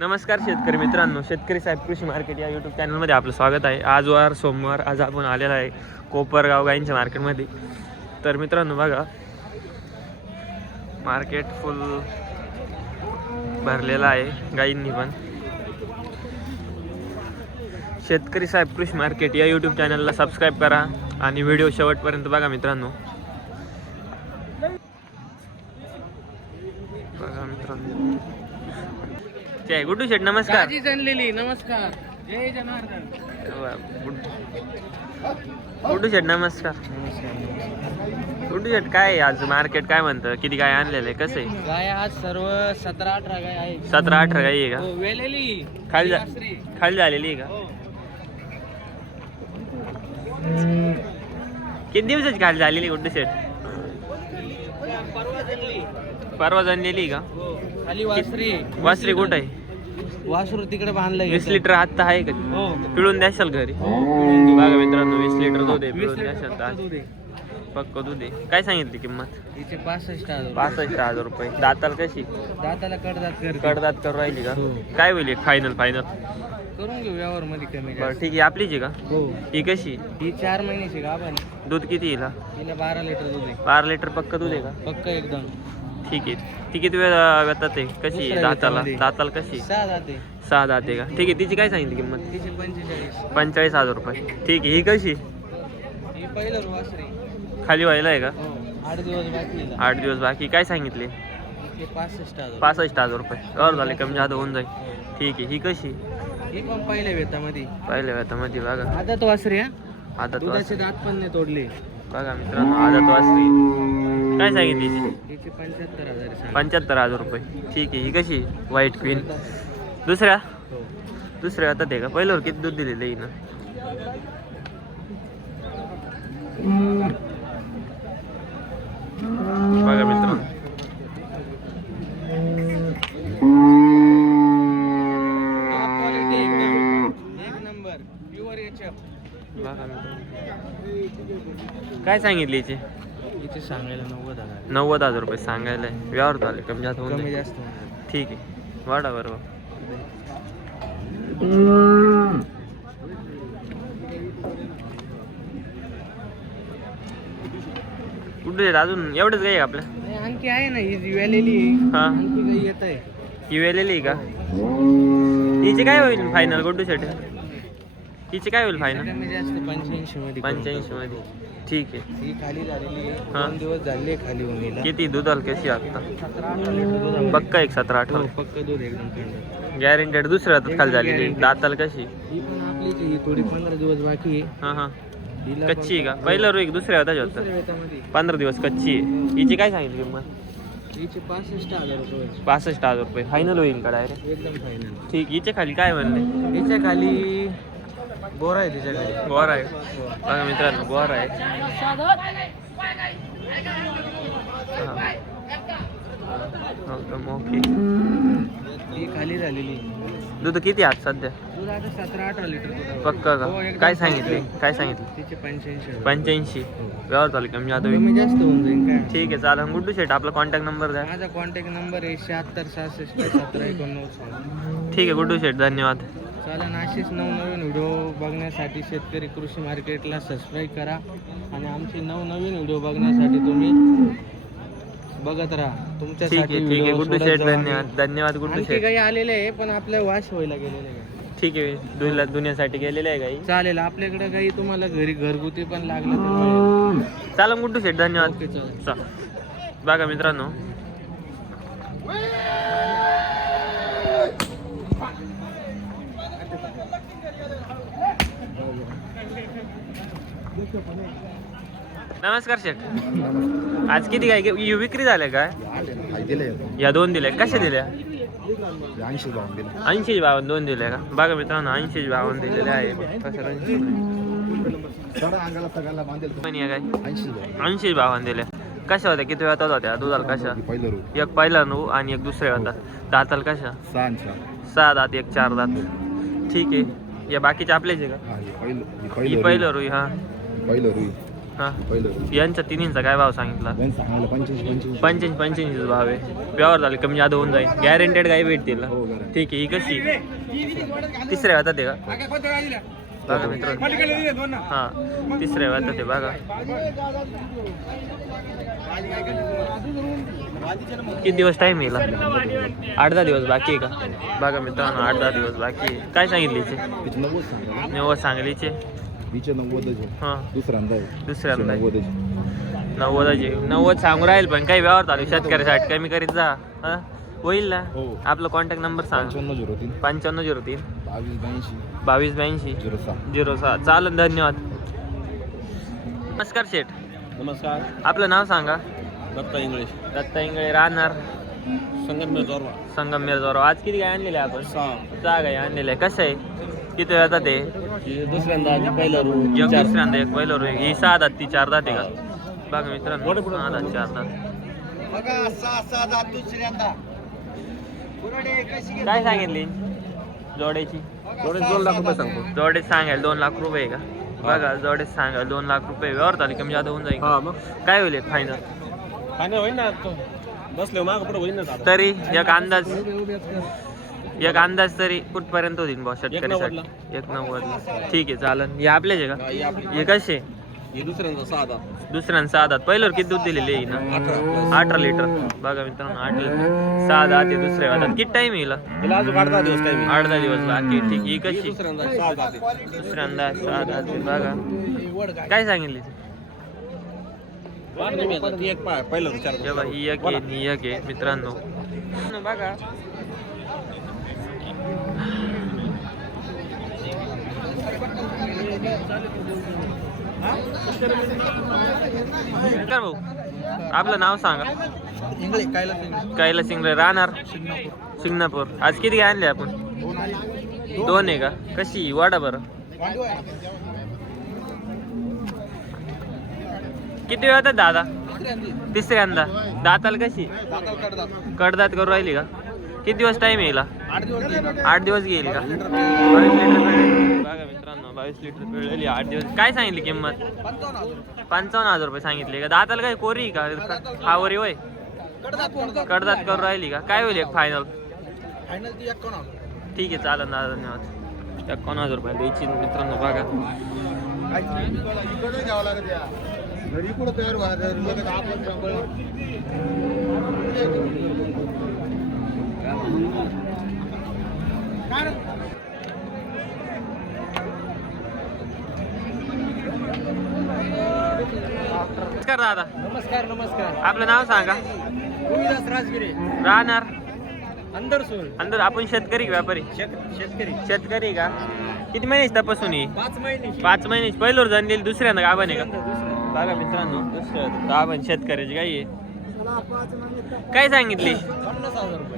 नमस्कार शेतकरी मित्रांनो, शेतकरी साहेब कृषी मार्केट या यूट्यूब चॅनलमध्ये आपलं स्वागत आहे. आज वार सोमवार, आज आपण आलेला आहे कोपरगाव गाईंच्या मार्केटमध्ये. तर मित्रांनो बघा, मार्केट फुल भरलेलं आहे गाईंनी पण. शेतकरी साहेब कृषी मार्केट या यूट्यूब चॅनलला सबस्क्राईब करा आणि व्हिडिओ शेवटपर्यंत बघा मित्रांनो. बघा मित्रांनो, जय गुड्डू शेठ, नमस्कार. नमस्कार, जय जनार्दन. गुड्डू शेठ नमस्कार. गुड्डू शेठ, काय आहे आज मार्केट, काय म्हणतं, किती गाय आणलेलं आहे, कसं आहे? गाय आज सर्व 17-18 गाय आहे. 17-18 गाई आहे का? हो, वेलेली खाली वासरी. खाली झालेली आहे का? हो. किती दिवसाची खाली झालेली गुड्डू शेठ? परवा जणली. परवा जाणलेली का? हो, खाली वासरी. वासरी कुठं आहे? वासरू तिकडे बांधलं. 20 लिटर आत्ता आहे का? हो, पिळून द्याल घरी? बघा मित्रांनो, 20 लिटर दूध आहे, 20 पिळून लिटर द्याल. फक्त दूध आहे. पक्क दूध आहे. काय सांगितली किंमत? हिचे 65,000. 65,000 रुपये. दाताल कशी? दाताला कडदात कर. कडदात करू राहिली का? हो. काय होईल फायनल? करून घेऊ व्यवहार मध्ये कमी बरं जास्त. ठीक आहे. आपलीच आहे का? हो, ही कशी? ही 4 महिन्याची गाभण. दूध किती येईल? हिला 12 लिटर दूध आहे. 12 लिटर पक्क दूध आहे का? पक्क एकदम. ठीक आहे. ती किती वेळ व्यतात आहे? कशी आहे दुसऱ्या दाताला? वेतामध्ये. दाताला कशी? 6 जाते. 6 दाते का? ठीक आहे. तिची काय सांगितली किंमत? तिचे 45. 45,000 रुपये. ठीक आहे. ही कशी? ही पहिलं वासरी. खाली व्हायला आहे का? हो, 8 दिवस बाकी हिला. 8 दिवस बाकी. काय सांगितले? इथे 65,000. 65,000 रुपये. और झाले, कमी जादा होऊन जाईल. ठीक आहे. ही कशी? ही पण पहिल्या वेतामध्ये. पहिल्या व्यतामध्ये बघा. आदत वासरी हा. आदत दुधाचे वासरी. दात पण नाही तोडले. बघा मित्रांनो, आदत वासरी. काय सांगितली हिची? हिचे 75,000 सांग. 75,000 रुपये. ठीक आहे. ही कशी? White queen. दुसऱ्या हो. दुसऱ्या व्यतात आहे का? पहिल्यावर किती दूध दिलेलं आहे हिनं? बघा मित्रांनो, टॉप क्वालिटी एकदम. एक नंबर प्युअर एचएफ. बघा मित्रांनो, काय सांगितली हिची? हिचे सांगायला 90,000. 90,000 रुपये सांगायला आहे. व्यवहार झाले, कमी जास्त होऊन कमी जाईल. जास्त होणार. ठीक आहे. वाढा बरोबर. कुठे अजून एवढंच काही आपल्या? नाही, आणखी आहे ना, ही वेलेली. हा. आणखी काही येत आहे. ही वेलेली का? हिचे काय होईल फायनल गुड्डू शेट? हिचे काय होईल फायनल? कमी जास्त 85 मध्ये. 85 मध्ये. ठीक आहे. ही खाली झालेली आहे. हा. 2 दिवस झाले खाली होऊन हिला. किती दुधाल कशी आता? 17-18 लिटर दूध आहे. पक्का एक 17-18 हो, पक्क दूध एकदम थंड. गॅरंटेड. दुसऱ्या हातात खाली झालेली. Guaranteed. दाताल कशी? ही पण आपलीच आहे. ही थोडी 15 दिवस बाकी आहे. हा हा. हिला कच्ची आहे का? पण- पहिलं रोग दुसऱ्या हातात होतं. दुसऱ्या वेतामध्ये. 15 दिवस कच्ची आहे. हिची काय सांगितली किंमत? हिचे 65,000 रुपये. 65,000 रुपये. फायनल होईल का डायरेक्ट? एकदम फायनल. ठीक. हिच्या खाली काय म्हणले? हिच्या खाली बोरा आहे. तिच्या खाली गोर आहे. बघा मित्रांनो, गोर आहे. ओके. ही खाली झालेली. दूध किती आज सध्या? दूध आता 17-18 लिटर दूध आहे. पक्का का? हो, एकदम काय पक्का. सांगितले? काय सांगितले? तिचे 85,000. 85. व्यवहार चालू कमी जातो. कमी जास्त होऊन जाईल काय. ठीक आहे, चालेल. गुड्डू शेट, आपला कॉन्टॅक्ट नंबर द्या. माझा कॉन्टॅक्ट नंबर आहे 76661789. ठीक आहे गुड्डू शेट, धन्यवाद. चालेल. असेच नवनवीन व्हिडिओ बघण्यासाठी शेतकरी कृषी मार्केटला सबस्क्राईब करा आणि आमचे नवनवीन व्हिडिओ बघण्यासाठी तुम्ही बघत राहा. ठीक तुमच्यासाठी आहे. ठीक आहे व्हिडिओ गुड्डू सोडत शेट, जाऊ आम्ही. धन्यवाद. धन्यवाद गुड्डू आणखी शेट. काही आलेले आहे पण आपल्या वाश व्हायला गेलेले आहे. ठीक आहे. दुनियासाठी गेलेले आहे काही. चालेल. आपल्याकडे काही तुम्हाला घरी घरगुती पण लागलं तर मिळेल. चालेल गुड्डू शेट, धन्यवाद. ओके, चालेल. चल. बघा मित्रांनो, नमस्कार शेठ. आज किती काय विक्री झाल्या काय? या 2 दिल्या. कशा दिल्या? 80 52 2 दिल्या का? बघा मित्रांनो, 80 52 दिलेले आहे. पण या काय 80 52 दिल्या. कशा होत्या? किती वेळात होत्या दुधाला? कशा? एक पहिला नो आणि एक दुसऱ्या होता. दाताल कशा? 6 दात, एक 4 दात. ठीक आहे. या बाकीचे आपलेच आहे का? ही पहिलं रुई. हा, हा पहिलं यांचा तिन्हींचा काय भाव सांगितला? त्यांचं सांगायला 85 85 भाव आहे. व्यवहार झाले कमी जादा होऊन जाईल. गॅरंटेड गाई भेटतील ना? हो guarantee. ठीक आहे. ही कशी? तिसऱ्या हातात आहे का? बघा मित्रांनो, हा तिसऱ्या हातात आहे बघा. किती दिवस टाइम येईल? 8-10 दिवस बाकी आहे का? बघा मित्रांनो, 8-10 दिवस बाकी आहे. काय सांगितले हिचे? तिचं 90 सांगायला 90 सांगलीचे. हिचे 90 हा दुसऱ्यांदा आहे. दुसऱ्यांदा आहे. 90 90 सांगू राहील, पण काही व्यवहार चालू शेतकऱ्यासाठी कमी करीत जा. हा होईल ना? हो. आपला कॉन्टॅक्ट नंबर सांग. 9503 9503 2282 2282 06. चालेल, धन्यवाद. नमस्कार शेठ, नमस्कार. आपलं नाव सांगा. दत्ता इंग्लिश दत्ता इंगळे, राहणार संगमनेर जोरवा. संगमनेर जोराव. आज किती गाय आणलेले आपण? 6 गाय आणलेल्या आहे. कसं आहे? किती वेळात ते? दुसऱ्यांदा पहिला रू एक दुसऱ्यांदा एक पहिलं रू. ही 6 दात, ती 4 दात आहे का? बघा मित्रांनो, 6 दात 4 दात. काय सांगितली जोड्याची? जोडे 2 लाख रुपये सांगतो. जोडे सांगायला 2 लाख रुपये का? बघा जोडे सांगायला 2 लाख रुपये. व्यवहार झाले कमी जादा होऊन जाईल. हा मग काय होईल फायनल? फायनल होईल ना. बसले माग पुढे होईल ना. तरी एक अंदाज तरी कुठपर्यंत होतील बॉस शेतकऱ्यासाठी? 190. ठीक आहे, चालेल. हे आपलेच आहे का? हे कसे? हे दुसऱ्यांदा 6 दात. दुसऱ्यांदा 6 दात. पहिल्यावर किती दूध दिलेले आहे ना? 18 लिटर. बघा मित्रांनो, 8 लिटर. 6 दात आहे दुसऱ्या दात. किती टाइम येईल? तिला अजून 8-10 दिवस टाइम आहे. 8-10 दिवस बाकी. ठीक. ही कशी? दुसऱ्यांदा 6 दात आहे. दुसऱ्यांदा 6 दात आहे. बघा काय सांगितली? ती एक पहिलं विचार तेव्हा ही एक आहे, ही एक आहे मित्रांनो. बघा कर भाऊ, आपलं नाव सांगा. कैलास इंगळे, राहणार शिंगणापूर. आज किती काय आणले आपण? 2 आहे का? कशी वाडा बरं? किती वेळ होतात दादा? तिसऱ्यांदा. दाताल कशी? कडदात करू राहिली का? किती दिवस टाइम येईल? 8 दिवस घेईल का? 22 लिटर पिळेल. बघा मित्रांनो, 22 लिटर पिळेली 8 दिवस. काय सांगितली किंमत? 55,000 रुपये सांगितले का? दाताला काय कोरी का? हावरी होय? कडदात करू राहिली का? काय होईल एक फायनल? ठीक आहे, चालेल दादा, धन्यवाद. 51,000 रुपये द्यायची मित्रांनो. बघा घरी कुठं तयार व्हायला आपण नमस्कार दादा. नमस्कार. आपलं नाव सांगा. राजगिरे, राहणार अंदरसूल. अंदर. आपण शेतकरी का व्यापारी? शेतकरी का? किती महिन्याची तपासून ही? 5 महिने. 5 महिन्याची. पहिल्यावर जाणलेली दुसऱ्यांदा गाभण आहे का? बघा मित्रांनो, दुसऱ्या गाभण शेतकऱ्याची गाई आहे. काय सांगितली?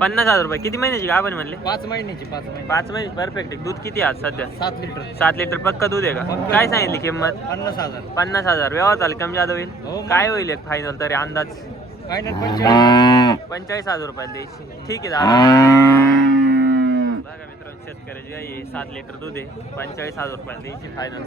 50,000 रुपये. किती महिन्याची गाभण म्हणले? 5 महिन्याची. 5 महिने. परफेक्ट. दूध किती आज सध्या? 7 लिटर. 7 लिटर पक्का दूध आहे का? काय सांगितली किंमत? 50,000. 50,000. व्यवहार झाला कमी जादा होईल? हो. काय होईल एक फायनल तरी अंदाज? फायनल 45. 45,000 रुपये द्यायची. ठीक आहे दादा. बघा मित्रांनो, शेतकऱ्याची गाई आहे, 7 लिटर दूध आहे. 45,000 रुपये द्यायची फायनल.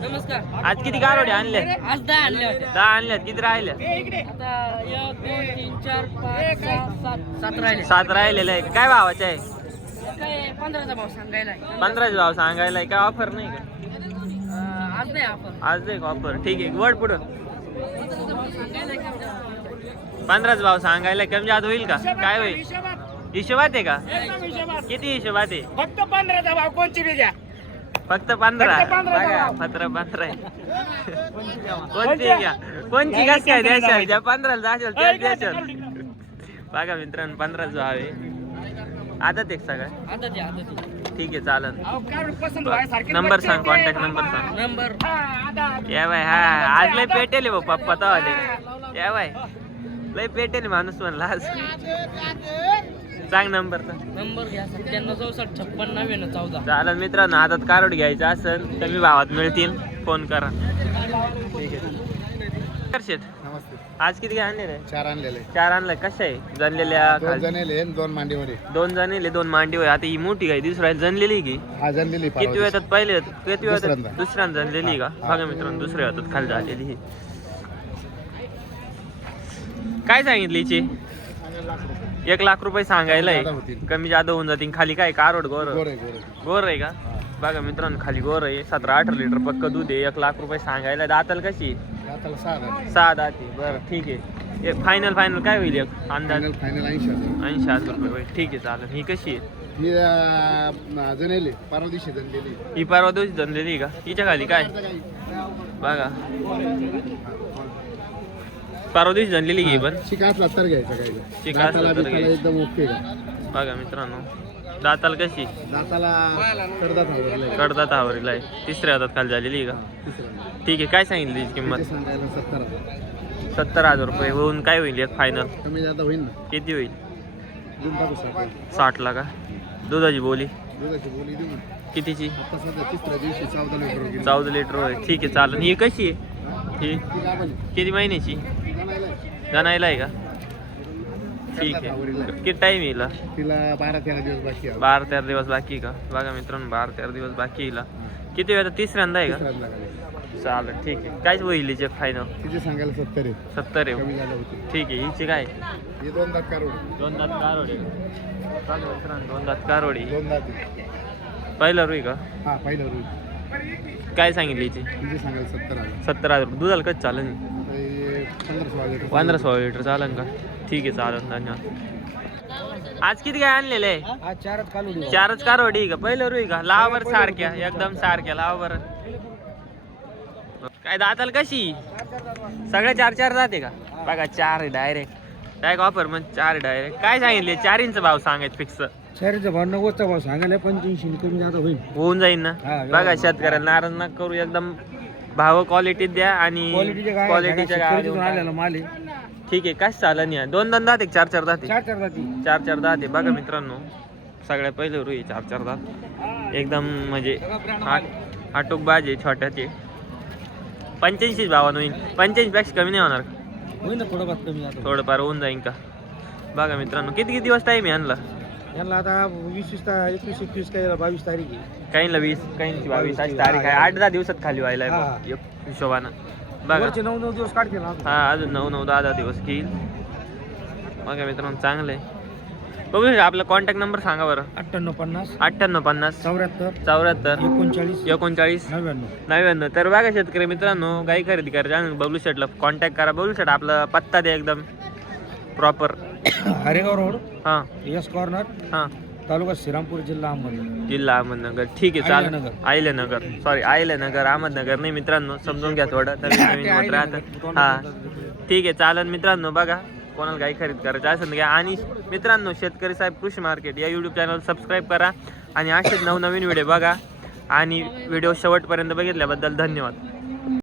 नमस्कार. आज किती गारोडे आणले? आज 10 आणले होते. 10 आणल्यात. किती राहिल्या? आता 1 2 3 4 5 6 7 राहिले. 7 राहिलेलं आहे. काय भावाचे आहे? काय 15चा भाव सांगायला. 15चे भाव सांगायला. काय ऑफर नाही का? आज नाही आपण. आज नाही ऑफर. ठीक आहे, वड पुढं. 15च भाव सांगायला. कमी जादा होईल का? काय होईल? हिशोबात आहे का? किती हिशोबात आहे? फक्त 15चा भाव कोणची बी घ्या. फक्त 15. बघा 15 आहे. कोणची घ्या? कोणची कस काय द्यायचं? ज्या 15ला जाशाल त्याच द्याशाल. बघा मित्रांनो, 15च भाव आहे. आता ते सगळं. ठीक आहे, चालेल. नंबर सांग, कॉन्टॅक्ट नंबर सांग. नंबर या बाय. हा आज लय पेटेल भाऊ पप्पा तो आले. या बाय लय पेटेल माणूस म्हणला आज. सांग नंबर. घ्या 97 64 56 99 14. चालेल मित्रांनो, हातात कारोड घ्यायचं असेल कमी भावात मिळतील, फोन करा. ठीक आहे. शेठ नमस्ते. आज किती काय आणलेले 4 आणलेले. 4 आणलाय. कशा आहे जनलेल्या 2 जणेले 2 मांडीवर आहे. 2 जणले 2 मांडी होय. आता ही मोठी काय दिसू राहील जनलेली की हा जनलेली किती वेळात पहिले किती वेळात दुसऱ्यांदा. दुसऱ्यांदा जनलेली का हा. बघा मित्रांनो दुसऱ्या वेळात खाली झालेली ही. काय सांगितली हिची 1 लाख रुपये सांगायला जादा आहे. होतील. कमी जादा होऊन जातील. खाली काय कारोड गोर गोरे गोरे. गोर आहे का बघा मित्रांनो खाली गोर आहे. 17-18 लिटर पक्क दूध आहे. 1 लाख रुपये सांगायला. दाताल कशी दाताला 6 झाले. 6 दाती. बरं ठीक आहे. फायनल काय होईल एक अंदाज फायनल 80,000. 80,000 रुपये होईल. ठीक आहे चालेल. ही कशी आहे ही जणेले परवा दिवशी जनलेली. ही परवा दिवशी जनलेली का हिच्या खाली काय बघा परवा दिवशी जनलेली घे पण शिकायला तर घ्यायचं काय. शिक असलं दाताला तर बिताला घ्यायचं. एकदम ओके का. बघा मित्रांनो दाताल कशी दाताला कडदात आवडले. कडदात आवरीला आहे. तिसऱ्या हातात खाली झालेली का तिसऱ्या ठीक आहे. काय सांगितली हिची किंमत सांगायला 70,000. 70,000 रुपये होऊन काय होईल एक फायनल कमी जादा होईल ना. किती होईल देऊन टाकू सर. 60 ला का दुधाची बोली दुधाची बोली देऊ ना. कितीची आता सध्या तिसऱ्या दिवशी 14 लिटर गेली. 14 लिटर होय. ठीक आहे चालेल. ही कशी आहे ही ती काय पण किती महिन्याची जणायला जणायला आहे का ठीक आहे. किती टाईम येईल तिला 12-13 दिवस बाकी आहे. 12-13 दिवस बाकी आहे का बघा मित्रांनो 12-13 दिवस बाकी येईल. किती वेळा तिसऱ्यांदा आहे का तिसऱ्याला लागली. चालेल ठीक आहे. कायच होईल हिचे फायनल तिचे सांगायला 70 आहे. 70 आहे कमी झालं होती. ठीक आहे. हिचे काय हे 2 दात काढून 2 दात कारोडी चालेल मित्रांनो 2 दात कारोडी 2 दात आहे. पहिला रुई का हा पहिलं रोज काय सांगितली हिची तिचे सांगायला 70,000. 70,000 रुपये दुधाला कधी चालेल 15-16 लिटर. 15-16 लिटर चालेल का ठीक आहे चालेल धन्यवाद. आज किती काय आणलेलं आहे आज 4च कालू 4च कारोडी का पहिलं रुई का लावर सारख्या एकदम सारख्या लावर काय दाताल कशी सगळ्या 4-4 जाते का बघा 4 आहे डायरेक्ट ऑफर मग 4 डायरेक्ट काय सांगितले 4 इंच भाव सांगायचं फिक्स शहराचा भाव 90चा भाव सांगायला 85 कमी जादा होईल. होऊन जाईल ना हा, बघा शेतकऱ्याला नाराज नका करू एकदम भाव क्वालिटीत द्या आणि क्वालिटीच्या गाड्या आलेला माल आहे. ठीक आहे काय चालन या 2 दात एक 4-4 दात 4 जाती 4-4 दात आहे बघा मित्रांनो सगळ्या पहिले रुई 4-4 दात एकदम म्हणजे आटोक बाज आहे छोट्याचे 85 भावानं होईल 85 पेक्षा कमी नाही होणार होईल ना थोडंफार कमी जातं. थोडंफार होऊन जाईन का बघा मित्रांनो किती दिवस टाईम आहे आणला यांना आता 21 काय 22 तारीख आहे. काहींना 20 काहींची 22 अशी तारीख आहे 8-10 दिवसात खाली व्हायला हा. आहे हिशोबानं बघा वरचे 9 दिवस काढतील ना. हा अजून 9-10 दिवस घेईल बघा मित्रांनो चांगलं आहे बघू आपला कॉन्टॅक्ट नंबर सांगा बरं 5850 9850 74 74 39 39 99. 99 तर बघा शेतकरी मित्रांनो गाई खरेदी करा बबलू शेटला कॉन्टॅक्ट करा बबलू शेट आपला पत्ता द्या एकदम प्रॉपर हरेगाव रोड हां यस कॉर्नर हां तालुका श्रीरामपूर जिल्हा अहमदनगर. जिल्हा अहमदनगर ठीक आहे चालेल अहिल्यानगर. अहिल्यानगर अहमदनगर नाही मित्रांनो समजून घ्या थोडं तर नवीन होत राहतं हां ठीक आहे चालेल मित्रांनो बघा कोणाला गाई खरेदी करायचं असेल घ्या आणि मित्रांनो शेतकरी साहेब कृषी मार्केट या यूट्यूब चॅनल सबस्क्राईब करा आणि असेच नवनवीन व्हिडिओ बघा आणि व्हिडिओ शेवटपर्यंत बघितल्याबद्दल धन्यवाद.